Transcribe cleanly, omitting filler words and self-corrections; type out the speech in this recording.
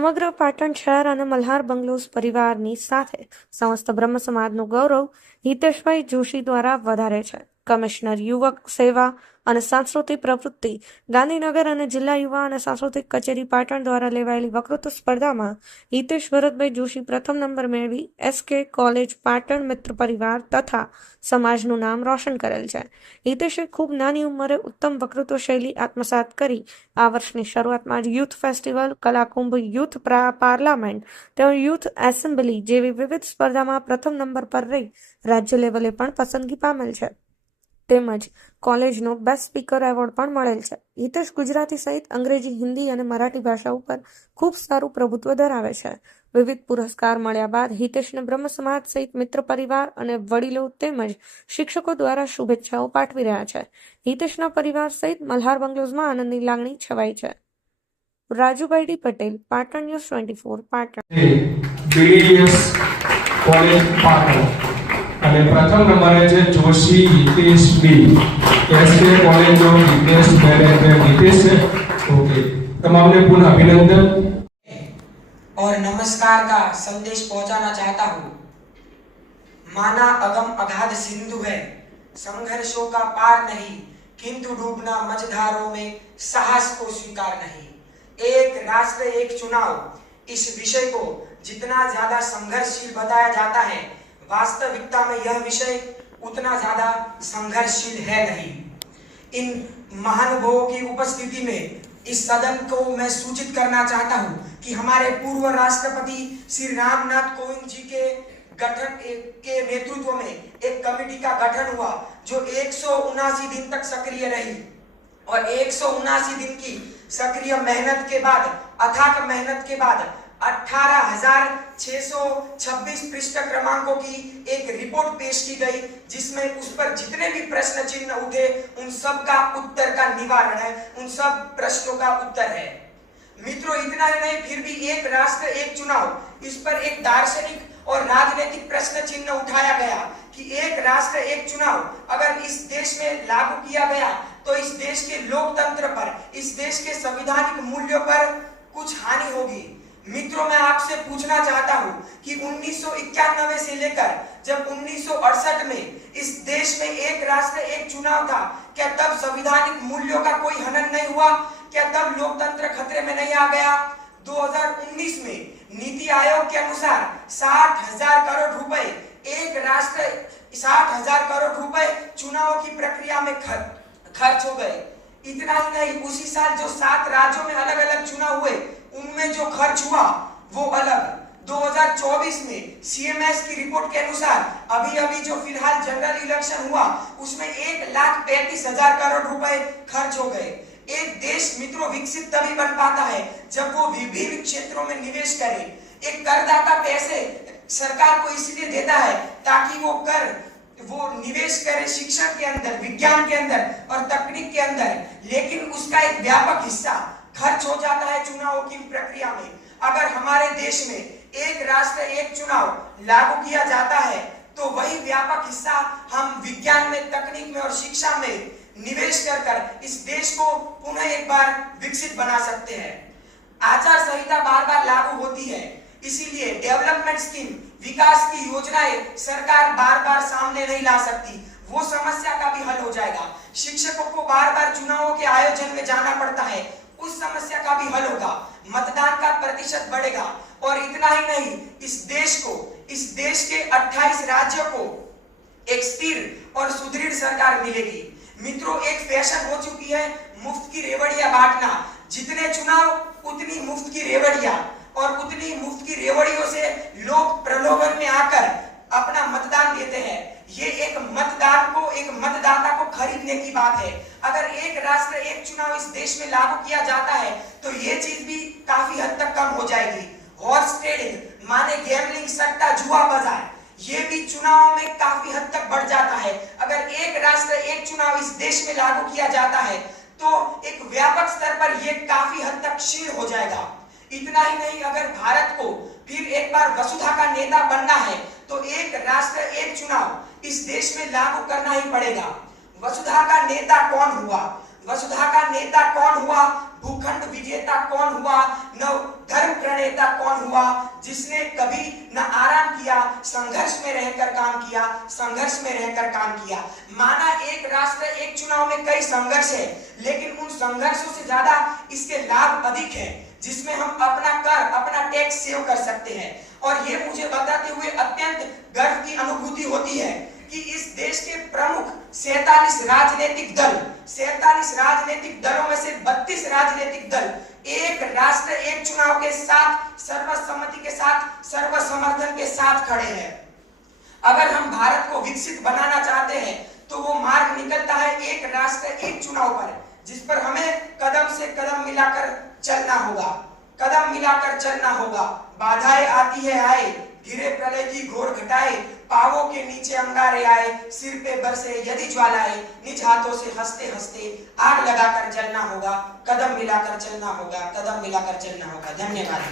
સમગ્ર પાટણ શહેર અને મલ્હાર બંગલોઝ પરિવારની સાથે સમસ્ત બ્રહ્મ સમાજનું ગૌરવ હિતેશભાઈ જોશી દ્વારા વધારે છે. કમિશનર યુવક સેવા અને સાંસ્કૃતિક પ્રવૃત્તિ ગાંધીનગર અને જિલ્લા યુવા અને સાંસ્કૃતિક કચેરી પાટણ દ્વારા લેવાયેલી વક્તૃત્વ સ્પર્ધામાં હિતેશ ભરતભાઈ જોશી પ્રથમ નંબર મેળવી SK કોલેજ પાટણ મિત્ર પરિવાર તથા સમાજનું નામ રોશન કરેલ છે. હિતેશે ખૂબ નાની ઉંમરે ઉત્તમ વક્તૃત્વ શૈલી આત્મસાત કરી આ વર્ષની શરૂઆતમાં જ યુથ ફેસ્ટિવલ, કલાકુંભ, યુથ પાર્લામેન્ટ તેમજ યુથ એસેમ્બલી જેવી વિવિધ સ્પર્ધામાં પ્રથમ નંબર પર રહી રાજ્ય લેવલે પણ પસંદગી પામેલ છે. તેમજ કોલેજનો બેસ્ટ સ્પીકર એવોર્ડ પણ મળેલ છે. હિતેશ ગુજરાતી સહિત અંગ્રેજી, હિન્દી અને મરાઠી ભાષા ઉપર ખૂબ સારું પ્રભુત્વ ધરાવે છે. વિવિધ પુરસ્કાર મળ્યા બાદ હિતેશને બ્રહ્મ સમાજ સહિત મિત્ર પરિવાર અને વડીલો તેમજ શિક્ષકો દ્વારા શુભેચ્છાઓ પાઠવી રહ્યા છે. હિતેશના પરિવાર સહિત મલ્હાર બંગલોઝમાં આનંદની લાગણી છવાઈ છે. Rajubhai D Patel, Patan news 24, Patan. અને પ્રથમ નંબરે છે જોશી હિતેશ બી, SK કોલેજ નો હિતેશ હિતેશ છે. ઓકે, તમામને पुनः अभिनंदन और नमस्कार का संदेश पहुंचाना चाहता हूँ। माना अगम अगाध सिंधु है, संघर्षों का पार नहीं, किंतु डूबना मझधारों में साहस को स्वीकार नहीं। एक राष्ट्र एक चुनाव, इस विषय को जितना ज्यादा संघर्षशील बताया जाता है, वास्तविकता में यह विषय उतना ज्यादा संघर्षशील है नहीं। इन महानुभावों की उपस्थिति में इस सदन को मैं सूचित करना चाहता हूं कि हमारे पूर्व राष्ट्रपति श्री रामनाथ कोविंद जी के गठन के नेतृत्व में एक कमेटी का गठन हुआ जो 179 दिन तक सक्रिय रही और 179 दिन की सक्रिय मेहनत के बाद, अथाक मेहनत के बाद 18,626 पृष्ठ क्रमांकों की एक रिपोर्ट पेश की गई, जिसमें उस पर जितने भी प्रश्न चिन्ह उठे उन सब का उत्तर का निवारण है, उन सब प्रश्नों का उत्तर है। मित्रों, इतना ही नहीं, फिर भी एक राष्ट्र एक चुनाव, इस पर एक दार्शनिक और राजनीतिक प्रश्न चिन्ह उठाया गया कि एक राष्ट्र एक चुनाव अगर इस देश में लागू किया गया तो इस देश के लोकतंत्र पर, इस देश के संवैधानिक मूल्यों पर कुछ हानि होगी। मित्रों, मैं आपसे पूछना चाहता हूं कि 1991 से लेकर जब 1968 में इस देश में एक राष्ट्र एक चुनाव था, क्या तब संवैधानिक मूल्यों का कोई हनन नहीं हुआ? क्या तब लोकतंत्र खतरे में नहीं आ गया? 2019 में नीति आयोग के अनुसार 60,000 करोड़ रुपए एक राष्ट्र 60,000 करोड़ रुपए चुनाव की प्रक्रिया में खर्च हो गए। इतना ही नहीं, उसी साल जो 7 राज्यों में अलग अलग चुनाव हुए उनमें जो खर्च हुआ वो अलग। 2024 में CMS की रिपोर्ट के अनुसार अभी जो फिलहाल जनरल इलेक्शन हुआ उसमें 1,35,000 करोड़ रुपए खर्च हो गए। एक देश मित्रों विकसित तभी बन पाता है जब वो विभिन्न क्षेत्रों में निवेश करे। एक करदाता पैसे सरकार को इसलिए देता है ताकि वो निवेश करे शिक्षा के अंदर, विज्ञान के अंदर और तकनीक के अंदर, लेकिन उसका एक व्यापक हिस्सा खर्च हो जाता है चुनावों की प्रक्रिया में। अगर हमारे देश में एक राष्ट्र एक चुनाव लागू किया जाता है तो वही व्यापक हिस्सा हम विज्ञान में, तकनीक में और शिक्षा में निवेश कर इस देश को पुनः एक बार विकसित बना सकते हैं। आचार संहिता बार बार लागू होती है, इसीलिए डेवलपमेंट स्कीम, विकास की योजनाएं सरकार बार बार सामने नहीं ला सकती, वो समस्या का भी हल हो जाएगा। शिक्षकों को बार बार चुनावों के आयोजन में जाना पड़ता है, उस समस्या का भी हल होगा। मतदान का प्रतिशत बढ़ेगा और इतना ही नहीं, इस देश के 28 राज्यों को एक स्थिर और सुदृढ़ सरकार मिलेगी। मित्रों, एक फैशन हो चुकी है मुफ्त की रेवड़ियां बांटना। जितने चुनाव उतनी मुफ्त की रेवड़ियां, और उतनी मुफ्त की रेवड़ियों से लोग प्रलोभन में आकर अपना मतदान देते हैं। ये एक मतदाता को खरीदने की बात है। अगर एक राष्ट्र एक चुनाव इस देश में लागू किया जाता है तो ये चीज भी काफी हद तक कम हो जाएगी। हॉर्स ट्रेडिंग माने गैम्बलिंग, सट्टा, जुआ बाजार, ये भी चुनाव में काफी हद तक बढ़ जाता है। अगर एक राष्ट्र एक चुनाव इस देश में लागू किया जाता है तो एक व्यापक स्तर पर यह काफी हद तक क्षीण हो जाएगा। इतना ही नहीं, अगर भारत को फिर एक बार वसुधा का नेता बनना है तो एक राष्ट्र एक चुनाव इस देश में लागू करना ही पड़ेगा। वसुधा का नेता कौन हुआ? भूखंड विजेता कौन हुआ, नव धर्म प्रणेता कौन हुआ, जिसने कभी न आराम किया, संघर्ष में रहकर काम किया, संघर्ष में रहकर काम किया। माना एक राष्ट्र एक चुनाव में कई संघर्ष है, लेकिन उन संघर्षों से ज्यादा इसके लाभ अधिक है, जिसमें हम अपना कर, अपना टैक्स सेव कर सकते हैं। और ये मुझे बताते हुए अत्यंत गर्व की अनुभूति होती है कि इस देश के प्रमुख 47 राजनीतिक दल, 47 राजनीतिक दलों में से 32 राजनीतिक दल एक राष्ट्र एक चुनाव के साथ, सर्वसम्मति के साथ, सर्वसमर्थन के साथ खड़े हैं। अगर हम भारत को विकसित बनाना चाहते हैं तो वो मार्ग निकलता है एक राष्ट्र एक चुनाव पर, जिस पर हमें कदम से कदम मिलाकर चलना होगा, कदम मिलाकर चलना होगा। बाधाएं आती है आए, घिरे प्रलय की घोर घटाए, पावों के नीचे अंगारे आए, सिर पे बरसे यदि ज्वालाएं, निज हाथों से हंसते हंसते आग लगाकर जलना होगा, कदम मिलाकर चलना होगा, कदम मिलाकर चलना होगा। धन्यवाद।